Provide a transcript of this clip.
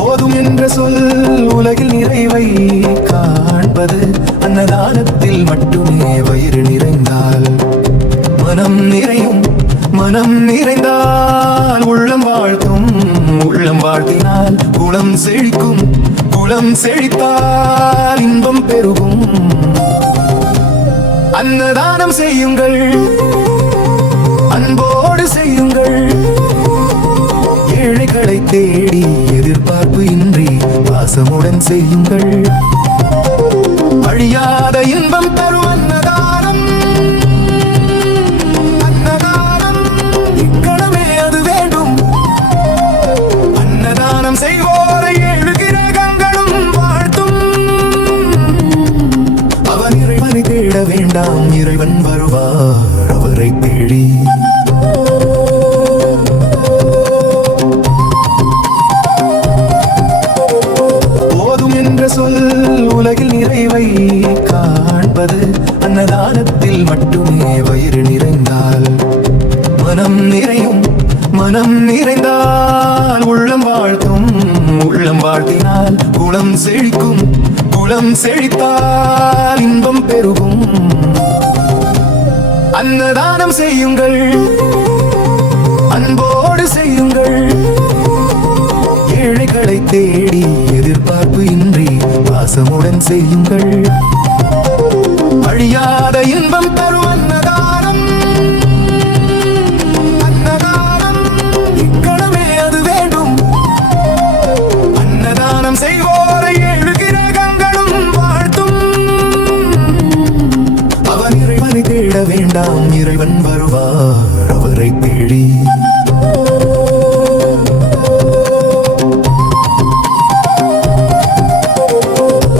போதும் என்ற சொல் உலகில் நிறைவை காண்பது அன்னதானத்தில் மட்டுமே. வயிறு நிறைந்தால் மனம் நிறையும், மனம் நிறைந்தால் உள்ளம் வாழ்த்தும், உள்ளம் வாழ்த்தினால் குலம் செழிக்கும், குலம் செழித்தால் இன்பம் பெருகும். அன்னதானம் செய்யுங்கள், அன்போடு செய்யுங்கள். ஏழைகளை தேடி எதிர்பார்ப்பு இன்றி பாசமுடன் செய்யுங்கள். அழியாத இன்பம் தரும் அன்னதானம், அன்னதானம் இக்கணமே அது வேண்டும். அன்னதானம் செய்வோரை ஏழு கிரகங்களும் வாழ்த்தும். அவன் இறைவனை தேட வேண்டாம், இறைவன் வருவார் அவரை தேடி. சொல் உலகில் நிறைவை காண்பது அன்னதானத்தில் மட்டுமே. வயிறு நிறைந்தால் மனம் நிறையும், மனம் நிறைந்தால் உள்ளம் வாழ்த்தும், உள்ளம் வாழ்த்தினால் குலம் செழிக்கும், குலம் செழித்தால் இன்பம் பெருகும். அன்னதானம் செய்யுங்கள், அன்போடு செய்யுங்கள். ஏழைகளை தேடி எதிர்பார்ப்பு இன்றி பாசமுடன் செய்யுங்கள். அழியாத இன்பம் தரும் அன்னதானம், அன்னதானம் இக்கணமே அது வேண்டும். அன்னதானம் செய்வோரை ஏழு கிரகங்களும் வாழ்த்தும். அவன் இறைவனை தேட வேண்டாம், இறைவன் வரும்.